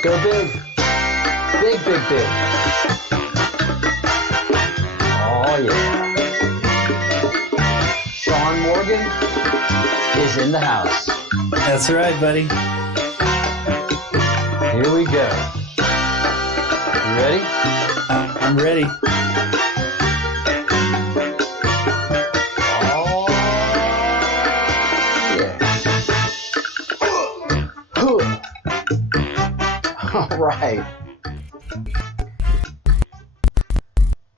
Let's go big. Big, big, big. Oh, yeah. Sean Morgan is in the house. That's right, buddy. Here we go. You ready? I'm ready. Oh, yeah. All right.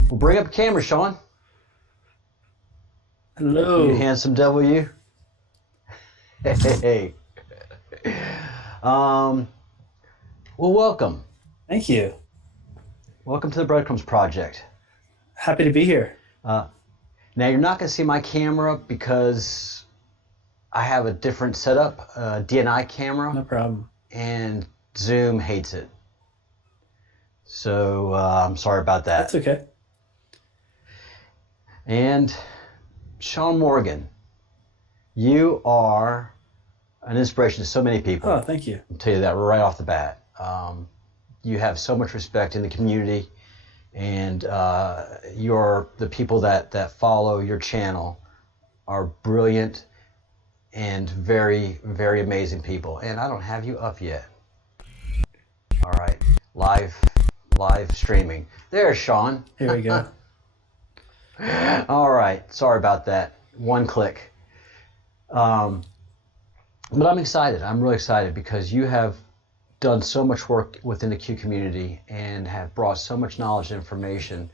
We'll bring up the camera, Sean. Hello. You handsome devil, you. Hey. Well, welcome. Thank you. Welcome to the Breadcrumbs project. Happy to be here. Now, you're not going to see my camera because I have a different setup, a DNI camera. No problem. And Zoom hates it. So I'm sorry about that. That's okay. And Sean Morgan, you are an inspiration to so many people. Oh, thank you. I'll tell you that right off the bat. You have so much respect in the community, and the people that follow your channel are brilliant and very, very amazing people. And I don't have you up yet. All right, live streaming. There's Sean. Here we go. All right, sorry about that. One click. But I'm excited. I'm really excited because you have done so much work within the Q community and have brought so much knowledge and information,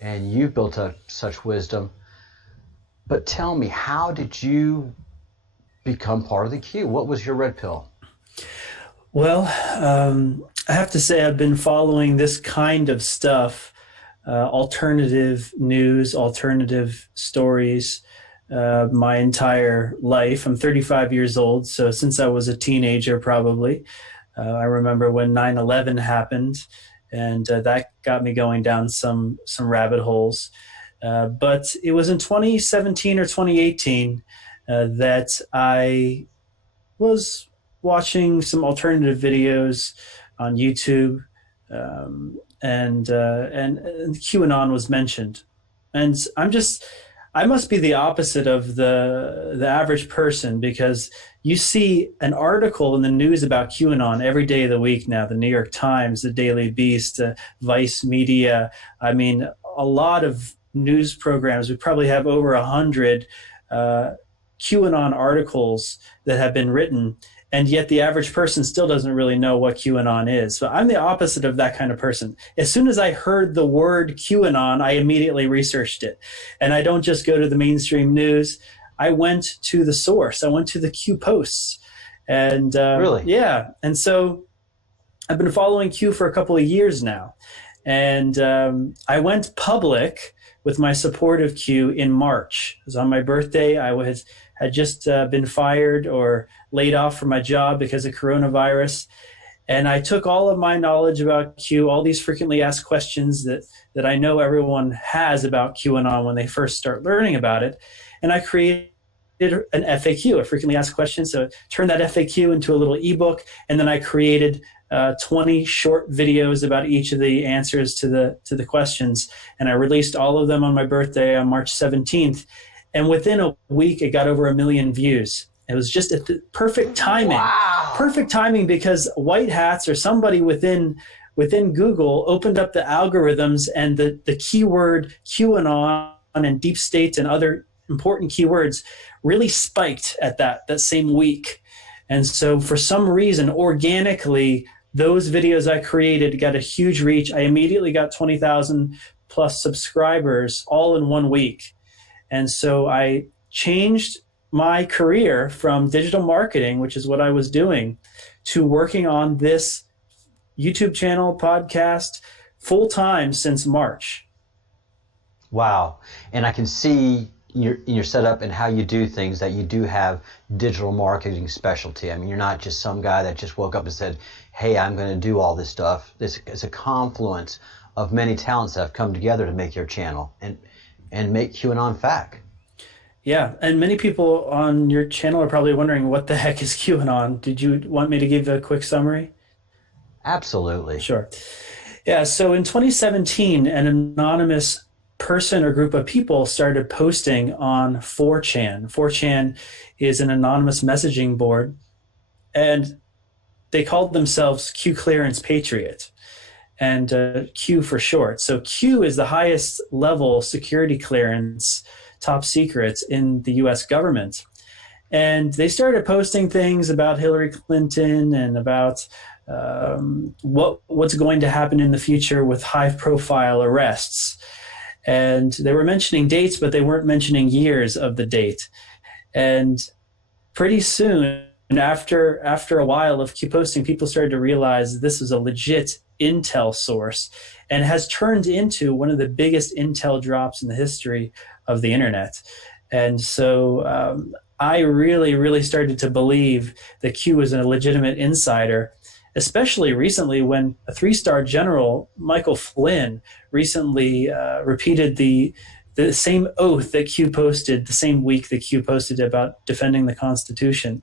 and you've built up such wisdom. But tell me, how did you become part of the Q? What was your red pill? Well, I have to say I've been following this kind of stuff, alternative news, alternative stories, my entire life. I'm 35 years old, so since I was a teenager probably. I remember when 9/11 happened, and that got me going down some rabbit holes. But it was in 2017 or 2018 that I was watching some alternative videos on YouTube, and QAnon was mentioned. And I must be the opposite of the average person, because you see an article in the news about QAnon every day of the week now. The New York Times, the Daily Beast, Vice Media. I mean, a lot of news programs. We probably have over 100 QAnon articles that have been written, and yet the average person still doesn't really know what QAnon is. So I'm the opposite of that kind of person. As soon as I heard the word QAnon, I immediately researched it. And I don't just go to the mainstream news. I went to the source. I went to the Q posts. And really? Yeah. And so I've been following Q for a couple of years now. And I went public with my support of Q in March. It was on my birthday. I had just been fired or laid off from my job because of coronavirus. And I took all of my knowledge about Q, all these frequently asked questions that I know everyone has about QAnon when they first start learning about it. And I created an FAQ, a frequently asked question. So I turned that FAQ into a little ebook. And then I created 20 short videos about each of the answers to the questions. And I released all of them on my birthday on March 17th. And within a week, it got over 1 million views. It was just perfect timing. Wow. Perfect timing, because white hats or somebody within Google opened up the algorithms, and the keyword QAnon and deep state and other important keywords really spiked at that same week. And so for some reason, organically, those videos I created got a huge reach. I immediately got 20,000 plus subscribers all in 1 week. And so I changed my career from digital marketing, which is what I was doing, to working on this YouTube channel, podcast, full time since March. Wow. And I can see in your setup and how you do things that you do have digital marketing specialty. I mean, you're not just some guy that just woke up and said, hey, I'm going to do all this stuff. It's a confluence of many talents that have come together to make your channel and make QanonFAQ. Yeah, and many people on your channel are probably wondering, what the heck is QAnon? Did you want me to give a quick summary? Absolutely. Sure. Yeah, so in 2017, an anonymous person or group of people started posting on 4chan. 4chan is an anonymous messaging board, and they called themselves Q Clearance Patriot, and Q for short. So Q is the highest level security clearance, top secrets in the US government. And they started posting things about Hillary Clinton and about what's going to happen in the future with high-profile arrests. And they were mentioning dates, but they weren't mentioning years of the date. And pretty soon, after a while of Q posting, people started to realize this is a legit intel source and has turned into one of the biggest intel drops in the history of the internet. And so I really started to believe that Q was a legitimate insider, especially recently when a 3-star general, Michael Flynn, recently repeated the same oath that Q posted the same week that Q posted about defending the Constitution.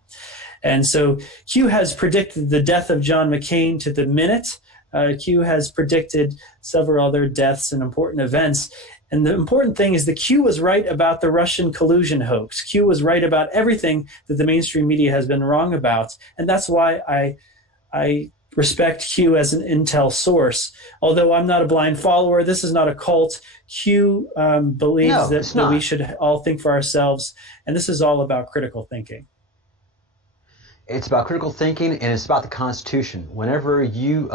And so Q has predicted the death of John McCain to the minute. Q has predicted several other deaths and important events. And the important thing is that Q was right about the Russian collusion hoax. Q was right about everything that the mainstream media has been wrong about. And that's why I respect Q as an intel source. Although I'm not a blind follower, this is not a cult. Q believes that we should all think for ourselves. And this is all about critical thinking. It's about critical thinking, and it's about the Constitution. Whenever you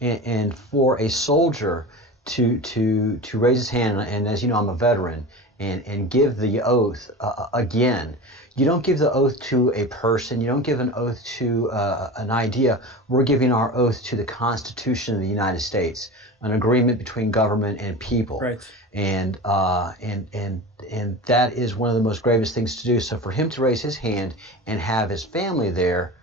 and for a soldier to raise his hand, and as you know, I'm a veteran, and give the oath again. You don't give the oath to a person. You don't give an oath to an idea. We're giving our oath to the Constitution of the United States, an agreement between government and people. Right. And that is one of the most gravest things to do. So for him to raise his hand and have his family there,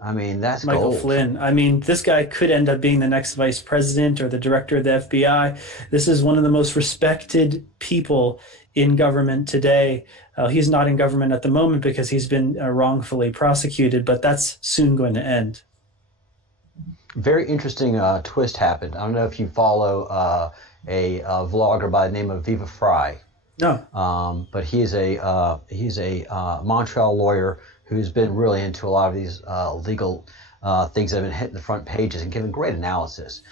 I mean, that's Michael gold. Flynn. I mean, this guy could end up being the next vice president or the director of the FBI. This is one of the most respected people in government today. He's not in government at the moment because he's been wrongfully prosecuted, but that's soon going to end. Very interesting twist happened. I don't know if you follow a vlogger by the name of Viva Fry. No. But he's a Montreal lawyer who's been really into a lot of these legal things that have been hitting the front pages and giving great analysis.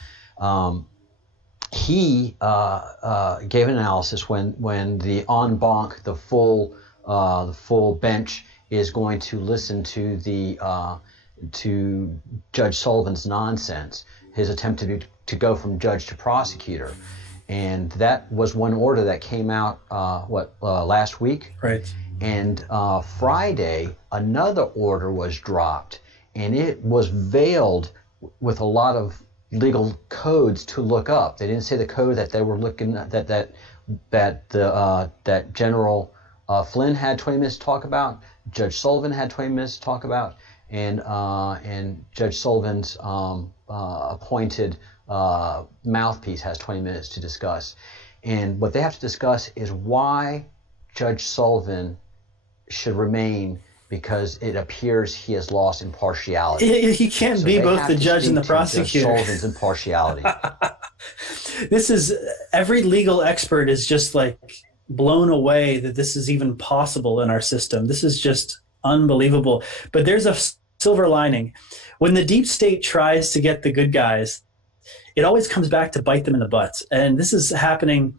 He gave an analysis when the en banc, the full bench is going to listen to Judge Sullivan's nonsense, his attempt to go from judge to prosecutor. And that was one order that came out last week. Right. And Friday, another order was dropped, and it was veiled with a lot of legal codes to look up. They didn't say the code that they were looking at, that General Flynn had 20 minutes to talk about, Judge Sullivan had 20 minutes to talk about, and Judge Sullivan's appointed mouthpiece has 20 minutes to discuss. And what they have to discuss is why Judge Sullivan should remain, because it appears he has lost impartiality. He can't be both the judge and the prosecutor. Judge Sullivan's impartiality. This is, every legal expert is just like blown away that this is even possible in our system. This is just unbelievable. But there's a silver lining. When the deep state tries to get the good guys, it always comes back to bite them in the butt. And this is happening.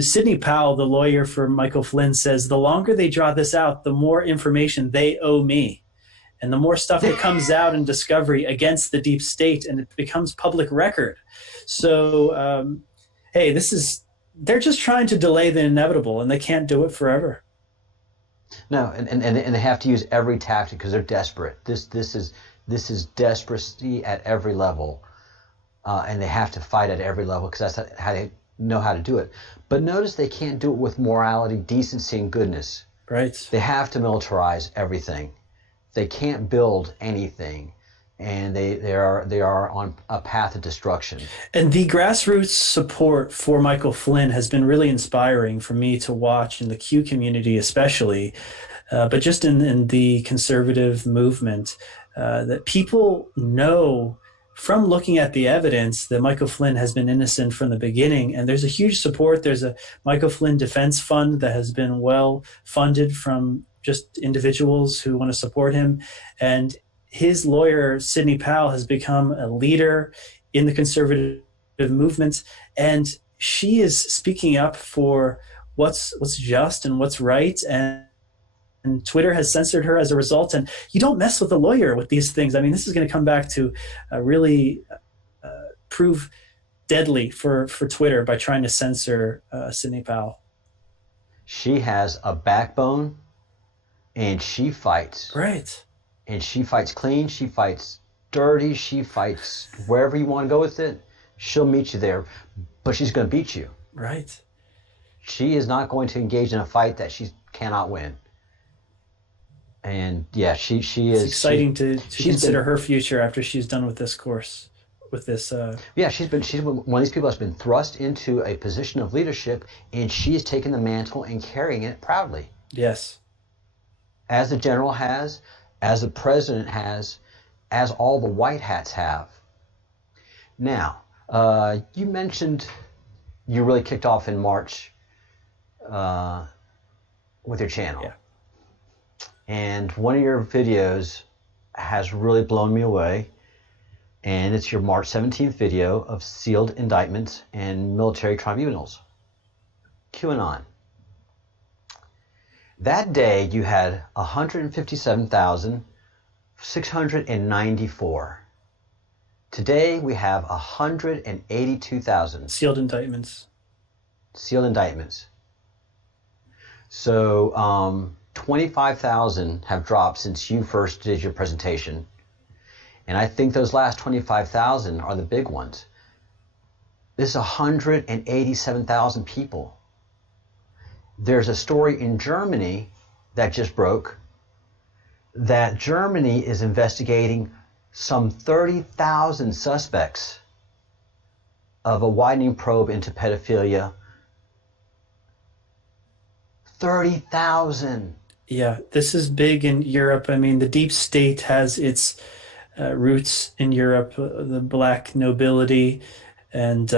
Sidney Powell, the lawyer for Michael Flynn, says the longer they draw this out, the more information they owe me. And the more stuff that comes out in discovery against the deep state, and it becomes public record. So, hey, they're just trying to delay the inevitable, and they can't do it forever. No, and they have to use every tactic because they're desperate. This is desperacy at every level, and they have to fight at every level because that's how they know how to do it. But notice they can't do it with morality, decency, and goodness. Right. They have to militarize everything. They can't build anything, and they are on a path of destruction. And the grassroots support for Michael Flynn has been really inspiring for me to watch in the Q community especially, but just in the conservative movement, that people know from looking at the evidence that Michael Flynn has been innocent from the beginning, and there's a huge support. There's a Michael Flynn Defense Fund that has been well funded from just individuals who want to support him. And his lawyer, Sidney Powell, has become a leader in the conservative movement. And she is speaking up for what's just and what's right. And Twitter has censored her as a result. And you don't mess with a lawyer with these things. I mean, this is going to come back to really prove deadly for Twitter by trying to censor Sidney Powell. She has a backbone, and she fights. Right. And she fights clean. She fights dirty. She fights wherever you want to go with it. She'll meet you there, but she's going to beat you. Right. She is not going to engage in a fight that she cannot win. And yeah, she is. It's exciting to consider her future after she's done with this course, with this. Yeah, she's one of these people that's been thrust into a position of leadership, and she is taking the mantle and carrying it proudly. Yes. As the general has, as the president has, as all the white hats have. Now, you mentioned you really kicked off in March with your channel. Yeah. And one of your videos has really blown me away. And it's your March 17th video of sealed indictments and military tribunals. QAnon. That day you had 157,694. Today we have 182,000. Sealed indictments. Sealed indictments. So 25,000 have dropped since you first did your presentation. And I think those last 25,000 are the big ones. This is 187,000 people. There's a story in Germany that just broke that Germany is investigating some 30,000 suspects of a widening probe into pedophilia. 30,000. Yeah, this is big in Europe. I mean, the deep state has its roots in Europe, the black nobility, and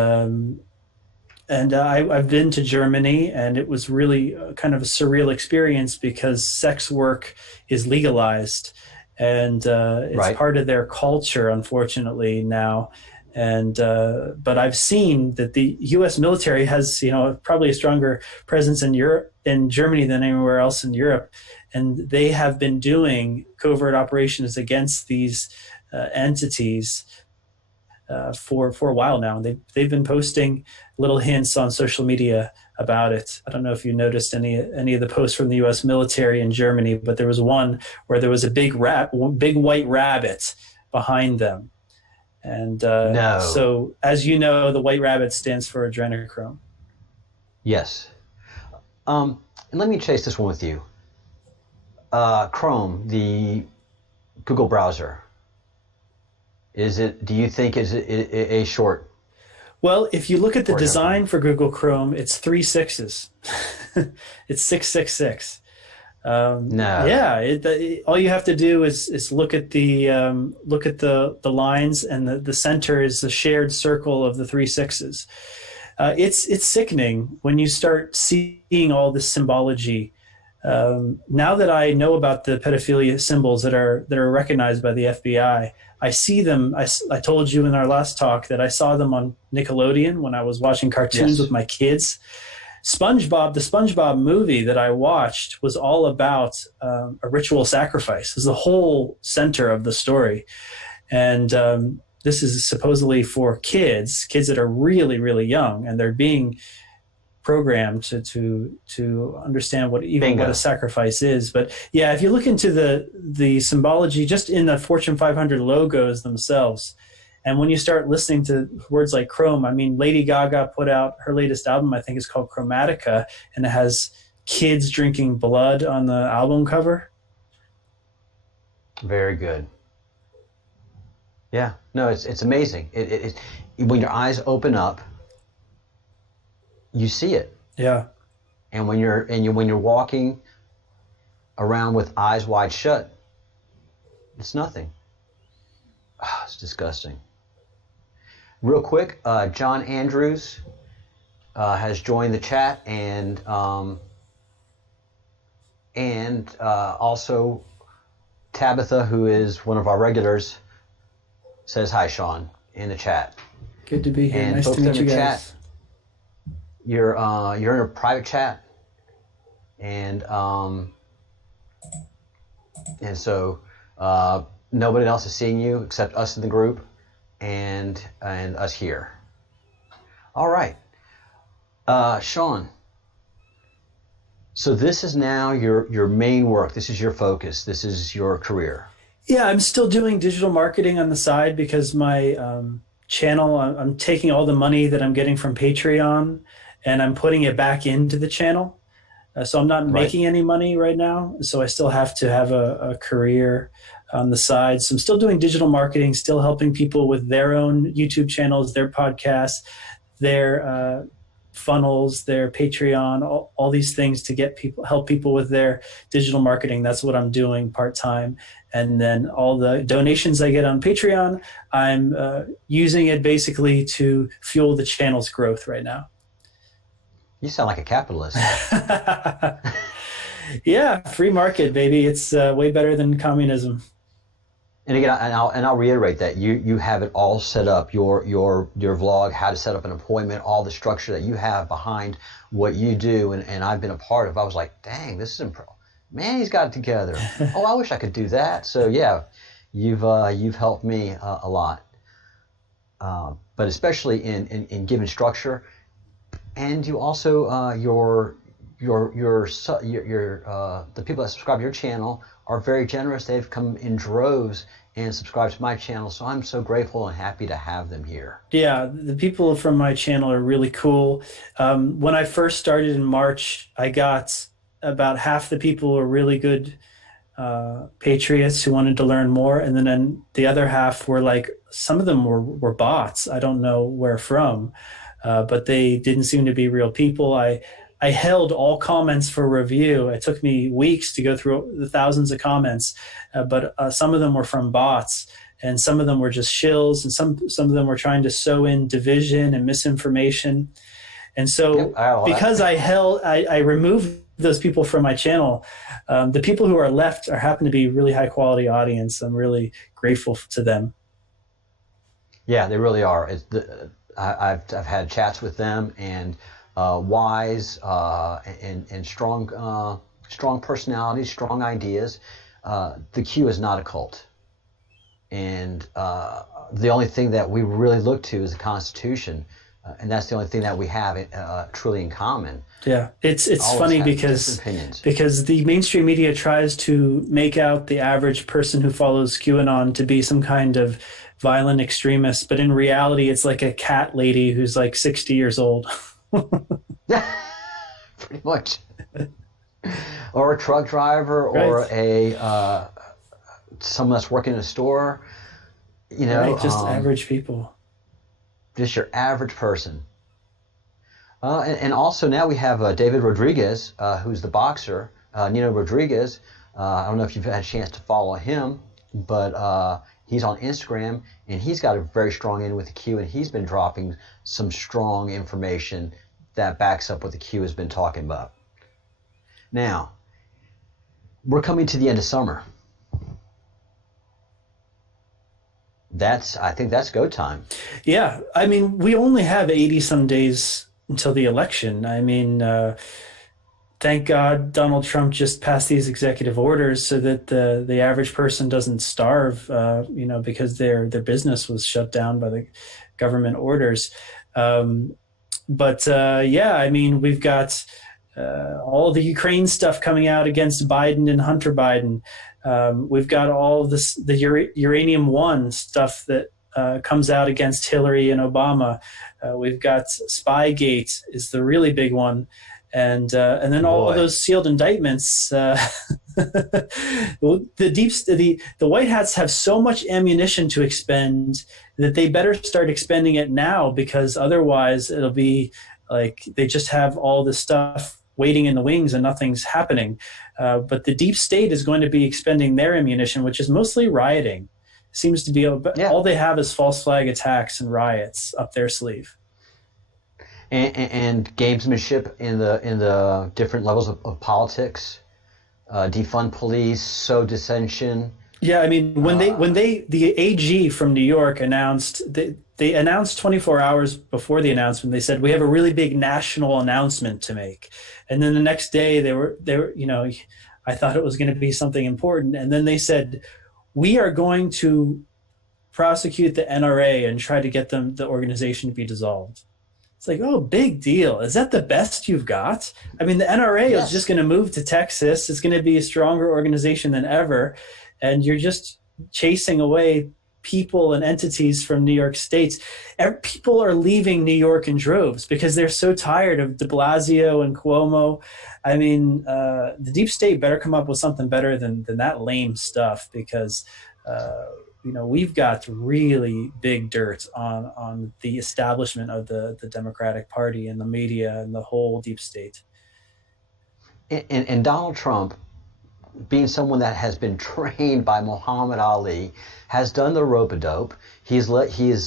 I've been to Germany, and it was really kind of a surreal experience because sex work is legalized, and it's right. part of their culture, unfortunately, now. And but I've seen that the U.S. military has, probably a stronger presence in Europe, in Germany, than anywhere else in Europe, and they have been doing covert operations against these entities for a while now. And they've been posting little hints on social media about it. I don't know if you noticed any of the posts from the U.S. military in Germany, but there was one where there was a big white rabbit behind them. And no. So, as you know, the white rabbit stands for adrenochrome. Yes. And let me chase this one with you. Chrome, the Google browser, do you think is it a short? Well, if you look at the design for Google Chrome, it's 3 6s. It's 666. No. Yeah. All you have to do is look at the lines, and the center is the shared circle of the 3 6s. It's sickening when you start seeing all this symbology. Now that I know about the pedophilia symbols that are recognized by the FBI, I see them. I told you in our last talk that I saw them on Nickelodeon when I was watching cartoons with my kids. The SpongeBob movie that I watched was all about a ritual sacrifice. It's the whole center of the story. And this is supposedly for kids that are really, really young, and they're being programmed to understand what a sacrifice is. But yeah, if you look into the symbology just in the Fortune 500 logos themselves, and when you start listening to words like chrome, I mean, Lady Gaga put out her latest album, I think it's called Chromatica, and it has kids drinking blood on the album cover. Very good. Yeah, no, it's amazing. When your eyes open up, you see it. Yeah. And when you're walking around with eyes wide shut, it's nothing. Oh, it's disgusting. Real quick, John Andrews has joined the chat, and also Tabitha, who is one of our regulars, says hi, Sean, in the chat. Good to be here. And nice folks to meet in you the guys. chat, you're in a private chat, and so nobody else is seeing you except us in the group and us here. All right, Sean. So this is now your main work. This is your focus. This is your career. Yeah, I'm still doing digital marketing on the side because my channel, I'm taking all the money that I'm getting from Patreon and I'm putting it back into the channel. So I'm not making any money right now. So I still have to have a career on the side. So I'm still doing digital marketing, still helping people with their own YouTube channels, their podcasts, their funnels, their Patreon, all these things to help people with their digital marketing. That's what I'm doing part-time. And then all the donations I get on Patreon, I'm using it basically to fuel the channel's growth right now. You sound like a capitalist. Yeah, free market, baby. It's way better than communism. And again, I'll reiterate that you have it all set up. Your vlog, how to set up an appointment, all the structure that you have behind what you do, and I've been a part of. I was like, dang, this is man, he's got it together. Oh, I wish I could do that. So yeah, you've helped me a lot, but especially in giving structure, and you also the people that subscribe to your channel are very generous. They've come in droves and subscribed to my channel, so I'm so grateful and happy to have them here. Yeah, the people from my channel are really cool. When I first started in March, I got about half the people were really good patriots who wanted to learn more, and then the other half were like, some of them were bots. I don't know where from, but they didn't seem to be real people. I held all comments for review. It took me weeks to go through the thousands of comments, but some of them were from bots, and some of them were just shills, and some of them were trying to sew in division and misinformation. And so because I removed those people from my channel, the people who are left happen to be really high quality audience. I'm really grateful to them. Yeah, they really are. I've had chats with them, and wise and strong personalities, strong ideas. The Q is not a cult, and the only thing that we really look to is the Constitution, and that's the only thing that we have truly in common. Yeah, it's funny because the mainstream media tries to make out the average person who follows QAnon to be some kind of violent extremist, but in reality, it's like a cat lady who's like 60 years old. Pretty much. Or a truck driver, or someone that's working in a store, just average people, just your average person. And also now we have David Rodriguez, who's the boxer, Nino Rodriguez. I don't know if you've had a chance to follow him, but he's on Instagram, and he's got a very strong in with the Q, and he's been dropping some strong information that backs up what the Q has been talking about. Now, we're coming to the end of summer. I think that's go time. Yeah, I mean, we only have 80 some days until the election. I mean, thank God Donald Trump just passed these executive orders so that the average person doesn't starve, because their business was shut down by the government orders. But I mean, we've got all the Ukraine stuff coming out against Biden and Hunter Biden. We've got all the Uranium One stuff that comes out against Hillary and Obama. We've got Spygate is the really big one. And then all of those sealed indictments. The White Hats have so much ammunition to expend that they better start expending it now, because otherwise it'll be like they just have all this stuff waiting in the wings and nothing's happening. But the deep state is going to be expending their ammunition, which is mostly rioting. Seems to be Yeah. all they have is false flag attacks and riots up their sleeve. And gamesmanship in the different levels of politics, defund police, sow dissension. Yeah, I mean, when the AG from New York announced, they announced 24 hours before the announcement, they said we have a really big national announcement to make, and then the next day they were I thought it was going to be something important, and then they said we are going to prosecute the NRA and try to get the organization to be dissolved. It's like, oh, big deal. Is that the best you've got? I mean, the NRA is just going to move to Texas. It's going to be a stronger organization than ever. And you're just chasing away people and entities from New York State. People are leaving New York in droves because they're so tired of de Blasio and Cuomo. I mean, the deep state better come up with something better than that lame stuff, because we've got really big dirt on the establishment of the Democratic Party and the media and the whole deep state. And Donald Trump, being someone that has been trained by Muhammad Ali, has done the rope-a-dope. He's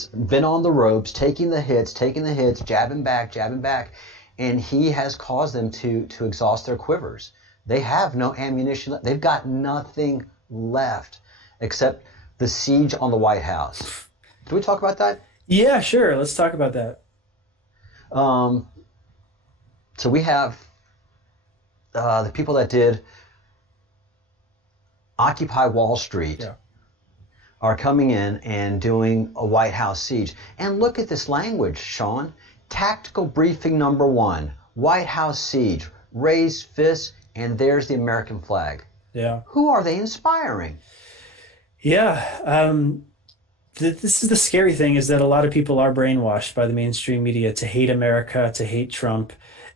been on the ropes, taking the hits, jabbing back, and he has caused them to exhaust their quivers. They have no ammunition. They've got nothing left except the siege on the White House. Can we talk about that? Yeah, sure. Let's talk about that. So we have the people that did Occupy Wall Street are coming in and doing a White House siege. And look at this language, Sean. Tactical briefing number 1, White House siege, raised fists, and there's the American flag. Yeah. Who are they inspiring? Yeah. This is the scary thing, is that a lot of people are brainwashed by the mainstream media to hate America, to hate Trump.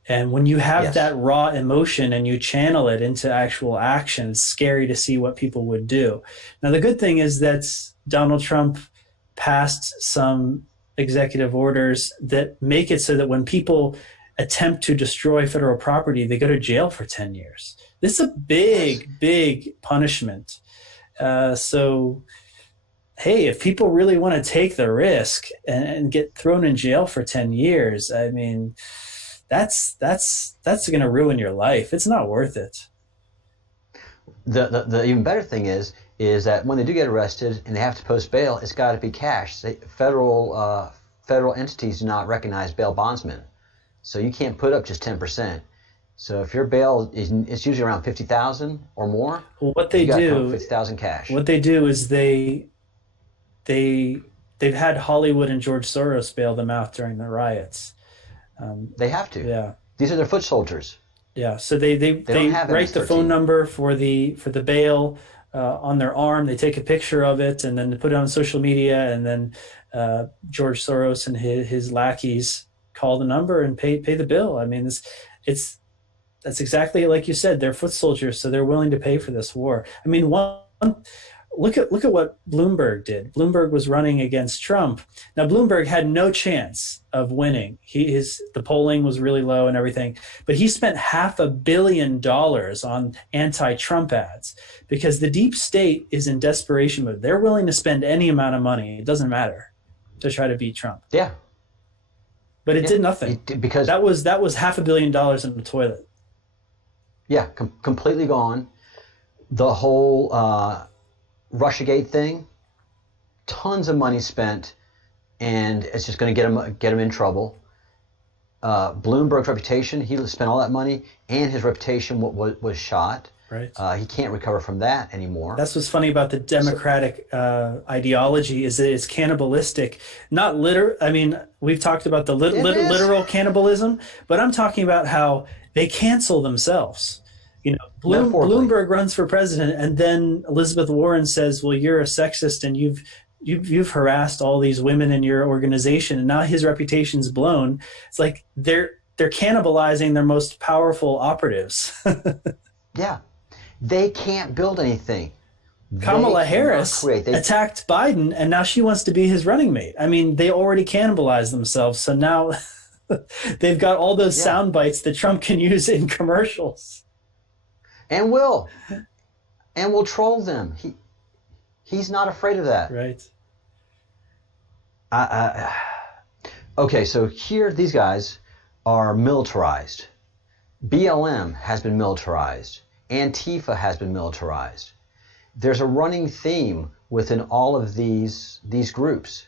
And when you have that raw emotion and you channel it into actual action, it's scary to see what people would do. Now, the good thing is that Donald Trump passed some executive orders that make it so that when people attempt to destroy federal property, they go to jail for 10 years. This is a big punishment. So, hey, if people really want to take the risk and get thrown in jail for 10 years, I mean, that's going to ruin your life. It's not worth it. The even better thing is that when they do get arrested and they have to post bail, it's got to be cash. Federal entities do not recognize bail bondsmen, so you can't put up just 10%. So if your bail it's usually around $50,000 or more. Well, what they do, $50,000 cash. What they do is they've had Hollywood and George Soros bail them out during the riots. They have to. Yeah. These are their foot soldiers. Yeah. So they write the phone number for the bail on their arm. They take a picture of it and then they put it on social media. And then George Soros and his lackeys call the number and pay the bill. I mean, that's exactly like you said. They're foot soldiers, so they're willing to pay for this war. I mean, look at what Bloomberg did. Bloomberg was running against Trump. Now, Bloomberg had no chance of winning. The polling was really low and everything, but he spent $500 million on anti-Trump ads because the deep state is in desperation mode. They're willing to spend any amount of money. It doesn't matter to try to beat Trump. Yeah. But it did nothing because that was $500 million in the toilet. Yeah, completely gone. The whole Russiagate thing, tons of money spent, and it's just going to get him in trouble. Bloomberg's reputation, he spent all that money, and his reputation was shot. Right. He can't recover from that anymore. That's what's funny about the Democratic ideology is that it's cannibalistic. Not literal. I mean, we've talked about the literal cannibalism, but I'm talking about how they cancel themselves. You know, Bloomberg runs for president, and then Elizabeth Warren says, "Well, you're a sexist, and you've harassed all these women in your organization," and now his reputation's blown. It's like they're cannibalizing their most powerful operatives. Yeah, they can't build anything. Kamala Harris attacked Biden, and now she wants to be his running mate. I mean, they already cannibalized themselves, so now they've got all those sound bites that Trump can use in commercials. And will troll them. He's not afraid of that. Right. Okay, so here these guys are militarized. BLM has been militarized. Antifa has been militarized. There's a running theme within all of these groups.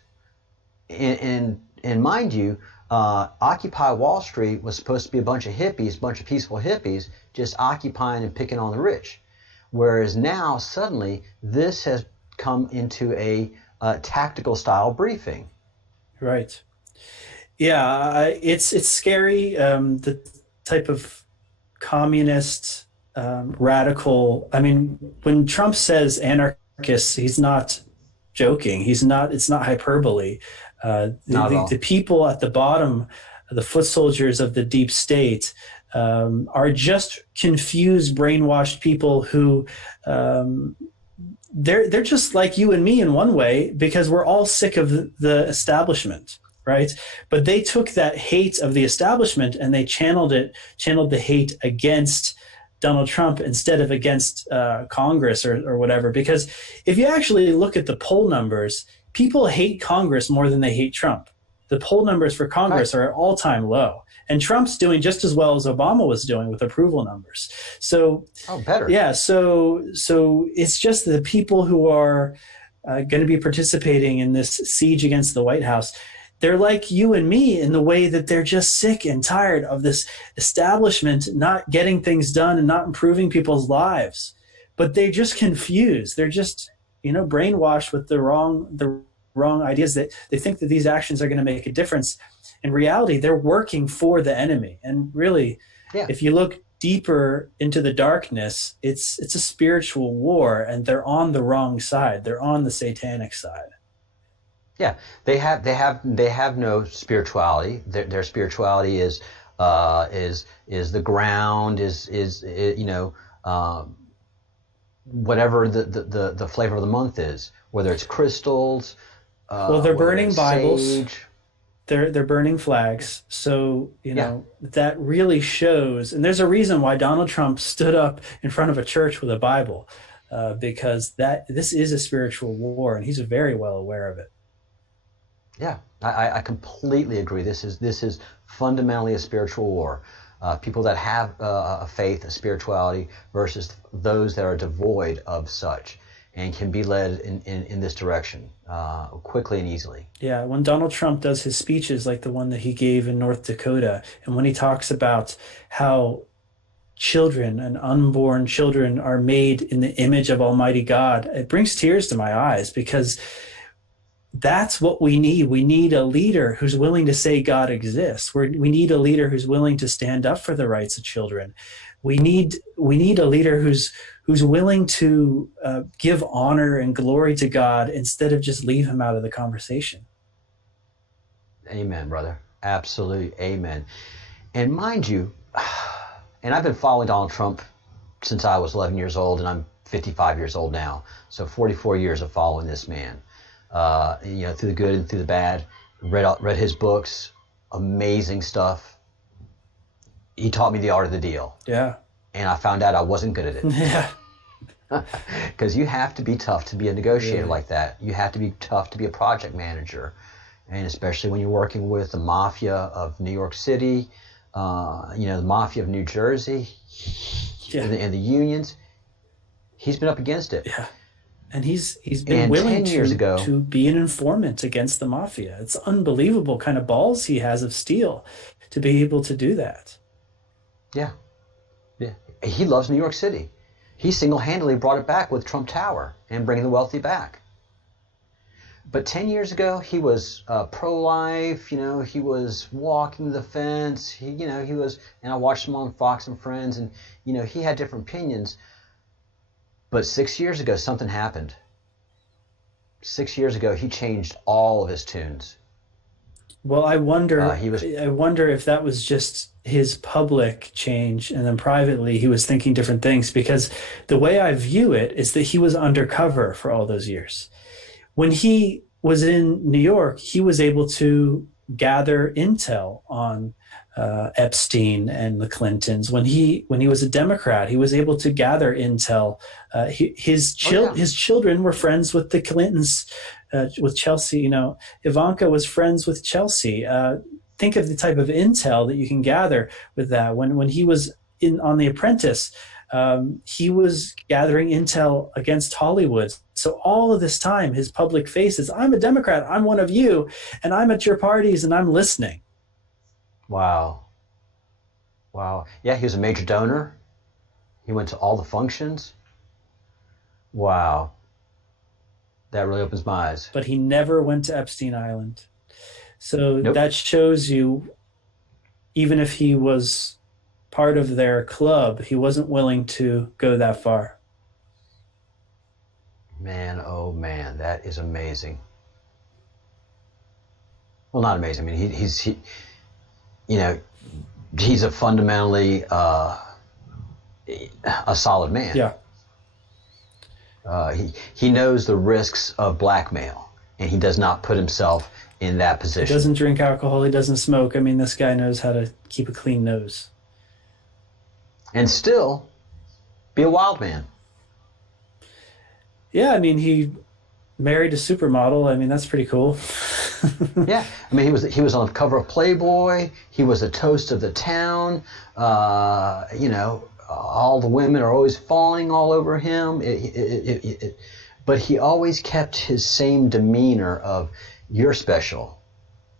And mind you, Occupy Wall Street was supposed to be a bunch of hippies, a bunch of peaceful hippies, just occupying and picking on the rich. Whereas now, suddenly, this has come into a tactical style briefing. Right. Yeah, it's scary. The type of communist, radical. I mean, when Trump says anarchists, he's not joking. He's not. It's not hyperbole. The people at the bottom, the foot soldiers of the deep state, are just confused, brainwashed people who they're just like you and me in one way, because we're all sick of the establishment, right? But they took that hate of the establishment and they channeled the hate against Donald Trump instead of against Congress or whatever. Because if you actually look at the poll numbers, people hate Congress more than they hate Trump. The poll numbers for Congress are at all-time low. And Trump's doing just as well as Obama was doing with approval numbers. So, better. Yeah. So it's just the people who are going to be participating in this siege against the White House. They're like you and me in the way that they're just sick and tired of this establishment not getting things done and not improving people's lives. But they're just confused. They're just, brainwashed with the wrong ideas. That they think that these actions are going to make a difference. In reality, they're working for the enemy. And really, if you look deeper into the darkness, it's a spiritual war, and they're on the wrong side. They're on the satanic side. Yeah, they have no spirituality. Their spirituality is the ground, whatever the flavor of the month is, whether it's crystals. Well, they're burning Bibles. Sage. They're burning flags. So, that really shows. And there's a reason why Donald Trump stood up in front of a church with a Bible, because this is a spiritual war, and he's very well aware of it. Yeah, I completely agree. This is fundamentally a spiritual war. People that have a faith, a spirituality, versus those that are devoid of such and can be led in this direction quickly and easily. Yeah, when Donald Trump does his speeches like the one that he gave in North Dakota, and when he talks about how children and unborn children are made in the image of Almighty God, it brings tears to my eyes, because that's what we need. We need a leader who's willing to say God exists. We need a leader who's willing to stand up for the rights of children. We need a leader who's willing to give honor and glory to God instead of just leave him out of the conversation. Amen, brother. Absolutely, amen. And mind you, and I've been following Donald Trump since I was 11 years old, and I'm 55 years old now. So 44 years of following this man. Through the good and through the bad. Read his books, amazing stuff. He taught me the art of the deal. Yeah. And I found out I wasn't good at it. Yeah. Because you have to be tough to be a negotiator Really? like that. You have to be tough to be a project manager. And especially when you're working with the mafia of New York City, the mafia of New Jersey, and the unions. He's been up against it. Yeah. And he's been willing 10 years ago, to be an informant against the mafia. It's unbelievable kind of balls he has of steel to be able to do that. Yeah. He loves New York City. He single-handedly brought it back with Trump Tower and bringing the wealthy back. But 10 years ago, he was pro-life. He was walking the fence. He was, and I watched him on Fox and Friends, and he had different opinions. But 6 years ago, something happened. 6 years ago, he changed all of his tunes. Well, I wonder if that was just his public change, and then privately he was thinking different things, because the way I view it is that he was undercover for all those years. When he was in New York, he was able to gather intel on Epstein and the Clintons. When he was a Democrat, he was able to gather intel. His children were friends with the Clintons, with Chelsea. You know, Ivanka was friends with Chelsea. Think of the type of intel that you can gather with that. When he was on The Apprentice, he was gathering intel against Hollywood. So all of this time, his public face is, I'm a Democrat, I'm one of you, and I'm at your parties and I'm listening. Wow. Yeah, he was a major donor. He went to all the functions. Wow. That really opens my eyes. But he never went to Epstein Island. So Nope. That shows you, even if he was part of their club, he wasn't willing to go that far. Man, oh man, that is amazing. Well, not amazing. I mean, he's a fundamentally a solid man. Yeah. He knows the risks of blackmail, and he does not put himself in that position. He doesn't drink alcohol. He doesn't smoke. I mean, this guy knows how to keep a clean nose. And still be a wild man. Yeah, I mean, he married a supermodel. I mean, that's pretty cool. Yeah, I mean, he was on the cover of Playboy. He was a toast of the town. All the women are always falling all over him. But he always kept his same demeanor of, you're special.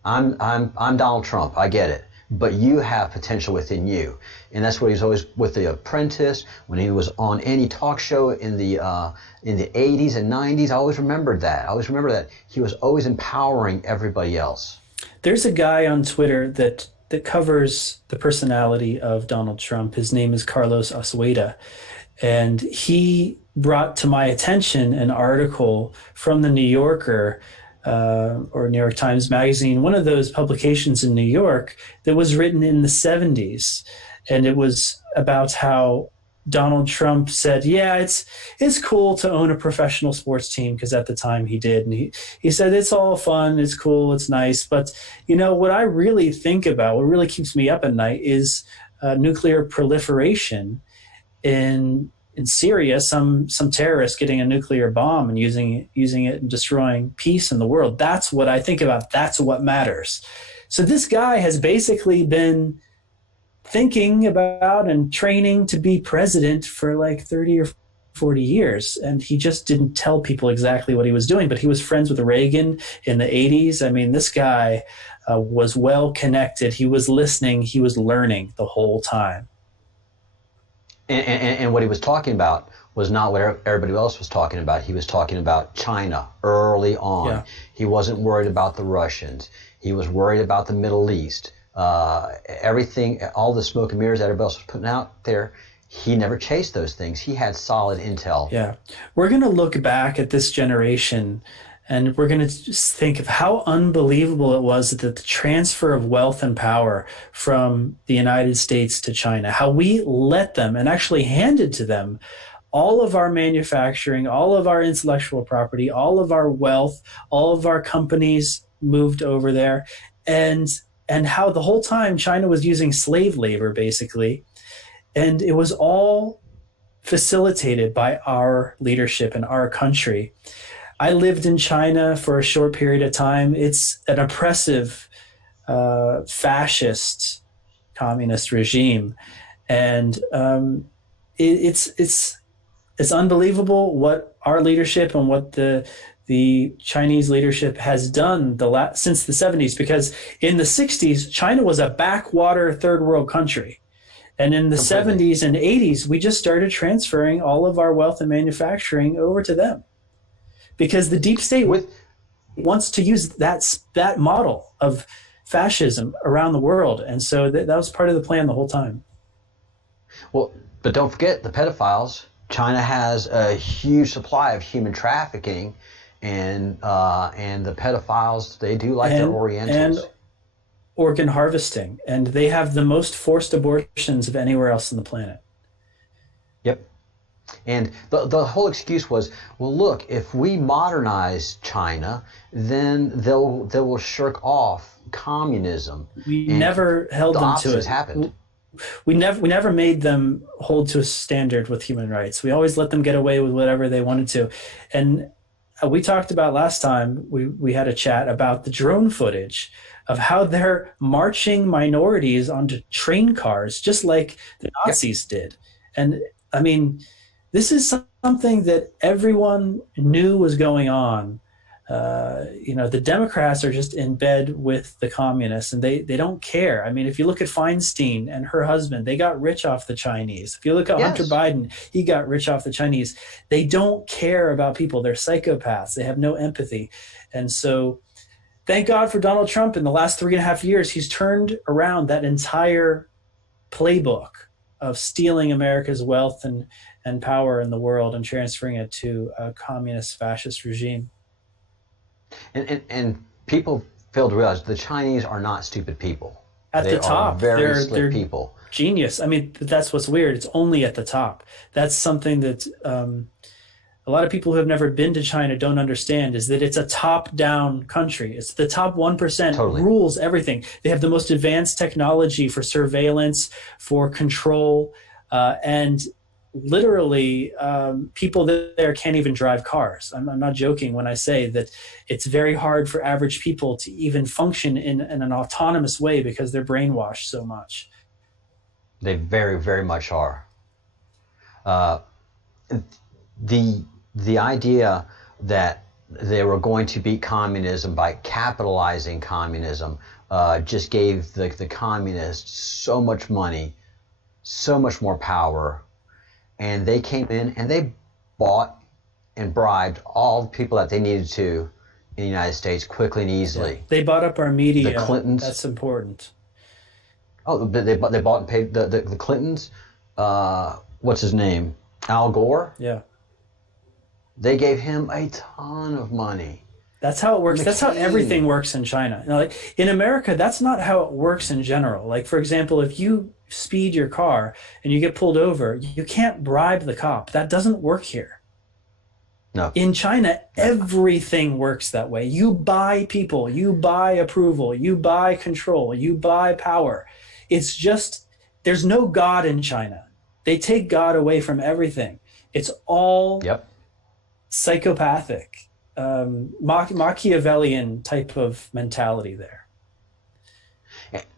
I'm Donald Trump. I get it. But you have potential within you. And that's what he's always with The Apprentice. When he was on any talk show in the 80s and 90s, I always remembered that. I always remember that he was always empowering everybody else. There's a guy on Twitter that covers the personality of Donald Trump. His name is Carlos Azueta. And he brought to my attention an article from the New Yorker or New York Times Magazine, one of those publications in New York that was written in the 70s. And it was about how Donald Trump said, yeah, it's cool to own a professional sports team, because at the time he did. And he said, it's all fun, it's cool, it's nice. But, what I really think about, what really keeps me up at night is nuclear proliferation in Syria, some terrorists getting a nuclear bomb and using it and destroying peace in the world. That's what I think about. That's what matters. So this guy has basically been thinking about and training to be president for like 30 or 40 years. And he just didn't tell people exactly what he was doing, but he was friends with Reagan in the 80s. I mean, this guy was well connected. He was listening. He was learning the whole time. And what he was talking about was not what everybody else was talking about. He was talking about China early on. Yeah. He wasn't worried about the Russians. He was worried about the Middle East. Everything, all the smoke and mirrors that everybody else was putting out there, he never chased those things. He had solid intel. Yeah. We're going to look back at this generation and we're going to just think of how unbelievable it was that the transfer of wealth and power from the United States to China, how we let them and actually handed to them all of our manufacturing, all of our intellectual property, all of our wealth, all of our companies moved over there. And how the whole time China was using slave labor, basically. And it was all facilitated by our leadership in our country. I lived in China for a short period of time. It's an oppressive, fascist, communist regime. And it's unbelievable what our leadership and what the Chinese leadership has done since the 70s, because in the 60s, China was a backwater third world country. And in the 70s and 80s, we just started transferring all of our wealth and manufacturing over to them, because the deep state wants to use that model of fascism around the world. And so that was part of the plan the whole time. Well, but don't forget the pedophiles. China has a huge supply of human trafficking. And the pedophiles, they do like their Orientals. And organ harvesting. And they have the most forced abortions of anywhere else on the planet. Yep. And the whole excuse was, well, look, if we modernize China, then they will shirk off communism. We And never held the them opposite to has it. happened. We never made them hold to a standard with human rights. We always let them get away with whatever they wanted to. And we talked about last time, we had a chat about the drone footage of how they're marching minorities onto train cars, just like the Nazis did. And I mean, this is something that everyone knew was going on. The Democrats are just in bed with the communists, and they don't care. I mean, if you look at Feinstein and her husband, they got rich off the Chinese. If you look at Hunter Biden, he got rich off the Chinese. They don't care about people. They're psychopaths. They have no empathy. And so thank God for Donald Trump. In the last 3.5 years, he's turned around that entire playbook of stealing America's wealth and power in the world and transferring it to a communist fascist regime. And people fail to realize the Chinese are not stupid people. At the top, they're people. Genius. I mean, that's what's weird. It's only at the top. That's something that a lot of people who have never been to China don't understand, is that it's a top-down country. It's the top 1% rules everything. They have the most advanced technology for surveillance, for control, and literally people there can't even drive cars. I'm not joking when I say that it's very hard for average people to even function in an autonomous way because they're brainwashed so much. They very, very much are. The idea that they were going to beat communism by capitalizing communism just gave the communists so much money, so much more power. And they came in and they bought and bribed all the people that they needed to in the United States quickly and easily. Yeah. They bought up our media. The Clintons. That's important. Oh, they bought and paid the Clintons. What's his name? Al Gore. Yeah. They gave him a ton of money. That's how it works. That's how everything works in China. Like in America, that's not how it works in general. Like, for example, if you speed your car and you get pulled over, you can't bribe the cop. That doesn't work here. No. In China, everything works that way. You buy people, you buy approval, you buy control, you buy power. It's just, there's no God in China. They take God away from everything. It's all psychopathic, Machiavellian type of mentality there.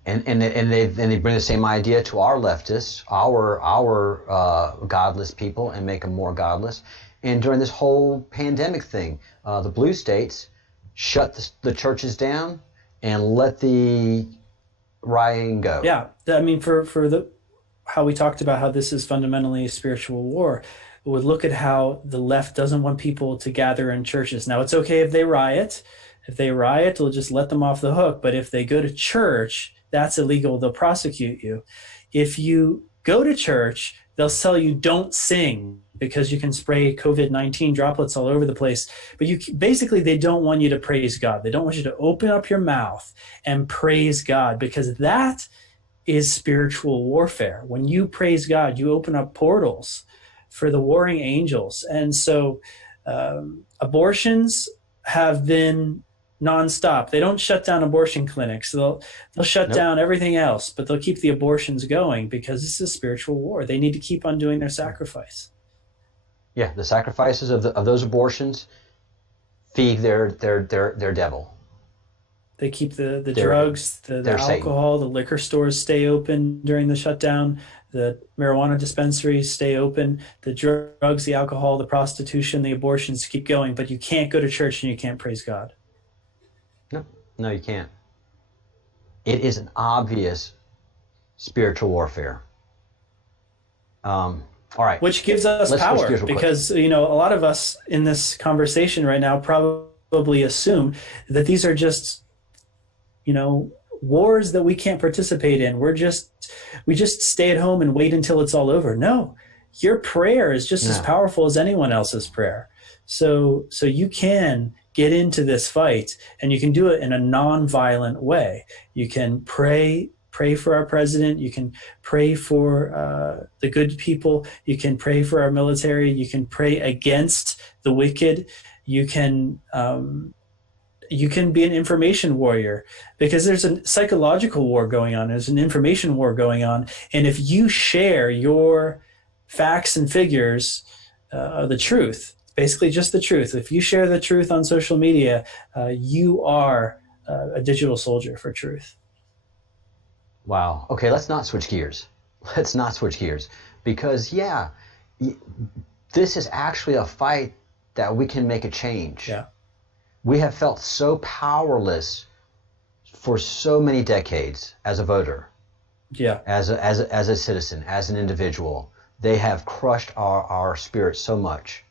And they bring the same idea to our leftists, our godless people, and make them more godless. And during this whole pandemic thing, the blue states shut the churches down and let the rioting go. Yeah, I mean, for how we talked about how this is fundamentally a spiritual war, would look at how the left doesn't want people to gather in churches. Now, it's okay if they riot. If they riot, they'll just let them off the hook. But if they go to church, that's illegal. They'll prosecute you. If you go to church, they'll tell you don't sing because you can spray COVID-19 droplets all over the place. But basically, they don't want you to praise God. They don't want you to open up your mouth and praise God, because that is spiritual warfare. When you praise God, you open up portals for the warring angels. And so abortions have been nonstop. They don't shut down abortion clinics. They'll shut down everything else, but they'll keep the abortions going because this is a spiritual war. They need to keep on doing their sacrifice. Yeah, the sacrifices of those abortions feed their devil. They keep the drugs, the alcohol, Satan. The liquor stores stay open during the shutdown. The marijuana dispensaries stay open. The drugs, the alcohol, the prostitution, the abortions keep going, but you can't go to church and you can't praise God. No, you can't. It is an obvious spiritual warfare. All right. Which gives us power, because a lot of us in this conversation right now probably assume that these are just, wars that we can't participate in. We just stay at home and wait until it's all over. No, your prayer is just as powerful as anyone else's prayer. So you can get into this fight, and you can do it in a non-violent way. You can pray pray for our president. You can pray for the good people. You can pray for our military. You can pray against the wicked. You can be an information warrior, because there's a psychological war going on. There's an information war going on. And if you share your facts and figures, the truth, basically just the truth, if you share the truth on social media, you are a digital soldier for truth. Wow. Okay, let's not switch gears. Let's not switch gears, because this is actually a fight that we can make a change. Yeah. We have felt so powerless for so many decades as a voter, as a citizen, as an individual. They have crushed our spirit so much.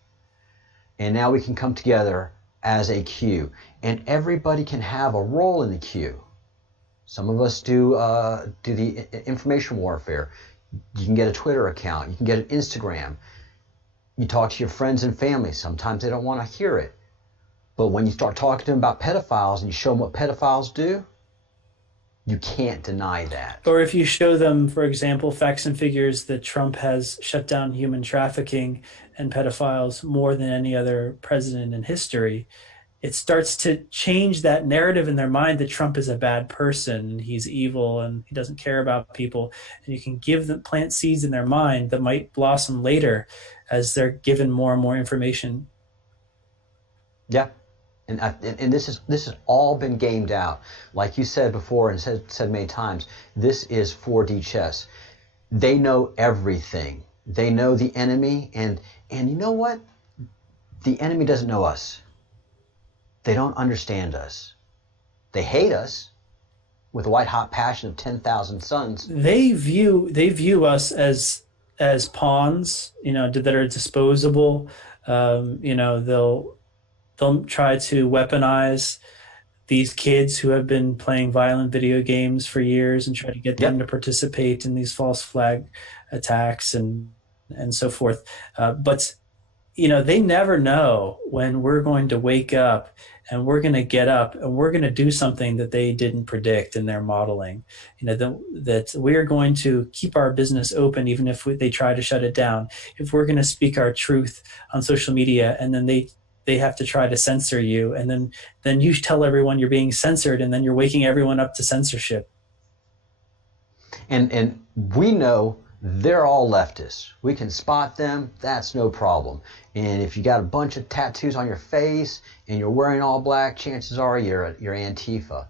And now we can come together as a Q, and everybody can have a role in the Q. Some of us do the information warfare. You can get a Twitter account. You can get an Instagram. You talk to your friends and family. Sometimes they don't want to hear it. But when you start talking to them about pedophiles and you show them what pedophiles do, you can't deny that. Or if you show them, for example, facts and figures that Trump has shut down human trafficking and pedophiles more than any other president in history, it starts to change that narrative in their mind that Trump is a bad person and he's evil and he doesn't care about people. And you can plant seeds in their mind that might blossom later as they're given more and more information. Yeah. And this has all been gamed out. Like you said before and said many times, this is 4D chess. They know everything. They know the enemy, and you know what? The enemy doesn't know us. They don't understand us. They hate us with a white hot passion of 10,000 suns. They view us as pawns, that are disposable. They'll try to weaponize these kids who have been playing violent video games for years and try to get them to participate in these false flag attacks and so forth. But they never know when we're going to wake up and we're going to get up and we're going to do something that they didn't predict in their modeling. That we're going to keep our business open even if they try to shut it down. If we're going to speak our truth on social media and then they have to try to censor you, and then you tell everyone you're being censored, and then you're waking everyone up to censorship. And we know they're all leftists. We can spot them. That's no problem. And if you got a bunch of tattoos on your face and you're wearing all black, chances are you're Antifa.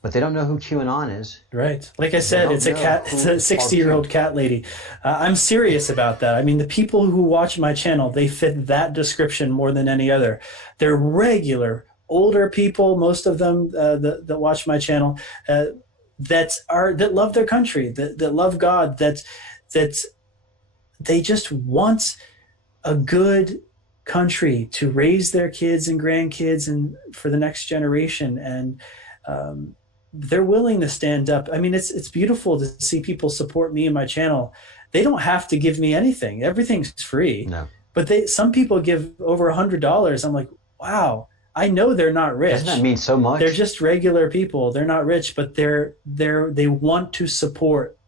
But they don't know who QAnon is. Right. Like I said, it's a 60-year-old cat lady. I'm serious about that. I mean, the people who watch my channel, they fit that description more than any other. They're regular, older people, most of them that watch my channel, that love their country, that love God, that they just want a good country to raise their kids and grandkids and for the next generation. And they're willing to stand up. I mean, it's beautiful to see people support me and my channel. They don't have to give me anything. Everything's free. No. But some people give over $100. I'm like, wow, I know they're not rich. Doesn't that mean so much? They're just regular people. They're not rich, but they want to support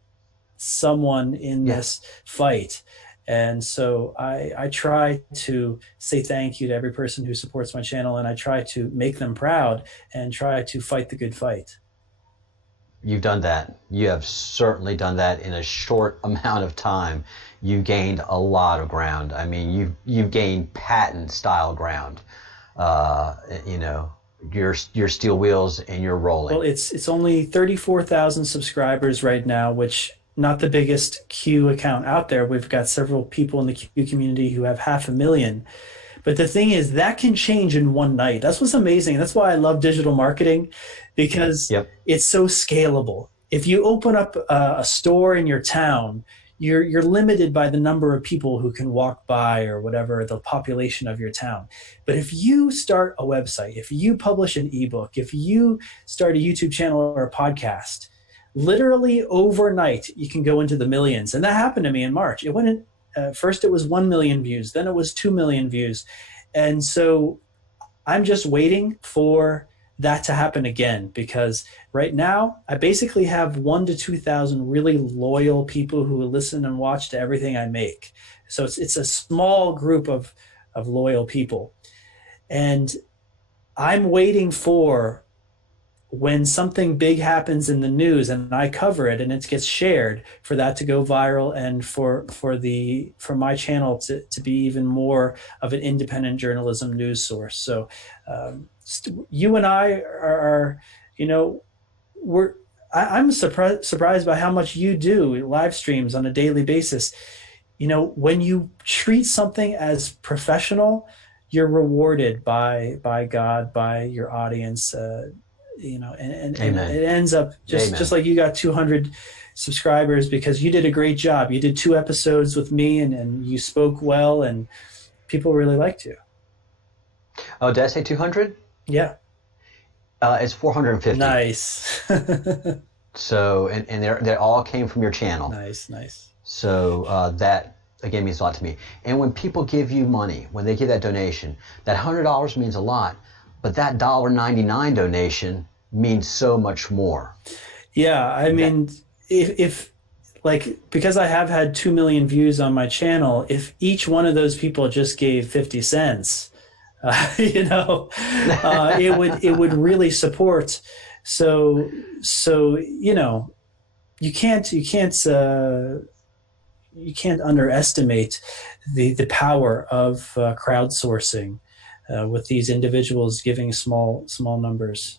someone in this fight. And so I try to say thank you to every person who supports my channel, and I try to make them proud and try to fight the good fight. You've done that. You have certainly done that in a short amount of time. You gained a lot of ground. I mean, you've gained patent style ground. Your steel wheels and you're rolling. Well, it's only 34,000 subscribers right now, which not the biggest Q account out there. We've got several people in the Q community who have 500,000. But the thing is, that can change in one night. That's what's amazing. That's why I love digital marketing, because it's so scalable. If you open up a store in your town, you're limited by the number of people who can walk by or whatever, the population of your town. But if you start a website, if you publish an ebook, if you start a YouTube channel or a podcast, literally overnight, you can go into the millions. And that happened to me in March. It went in. First it was 1 million views, then it was 2 million views. And so I'm just waiting for that to happen again, because right now I basically have 1,000 to 2,000 really loyal people who listen and watch to everything I make. So it's a small group of loyal people. And I'm waiting for when something big happens in the news and I cover it and it gets shared, for that to go viral, and for my channel to be even more of an independent journalism news source. So you and I are I'm surprised by how much you do live streams on a daily basis. When you treat something as professional, you're rewarded by God, by your audience. And it ends up just like you got 200 subscribers because you did a great job. You did 2 episodes with me and you spoke well and people really liked you. Oh, did I say 200? Yeah. It's 450. Nice. So, and they all came from your channel. Nice. So that, again, means a lot to me. And when people give you money, when they give that donation, that $100 means a lot, but that $1.99 donation means so much more. Yeah, I mean, if because I have had 2 million views on my channel, if each one of those people just gave 50 cents, it would really support. So you can't underestimate the power of crowdsourcing with these individuals giving small numbers.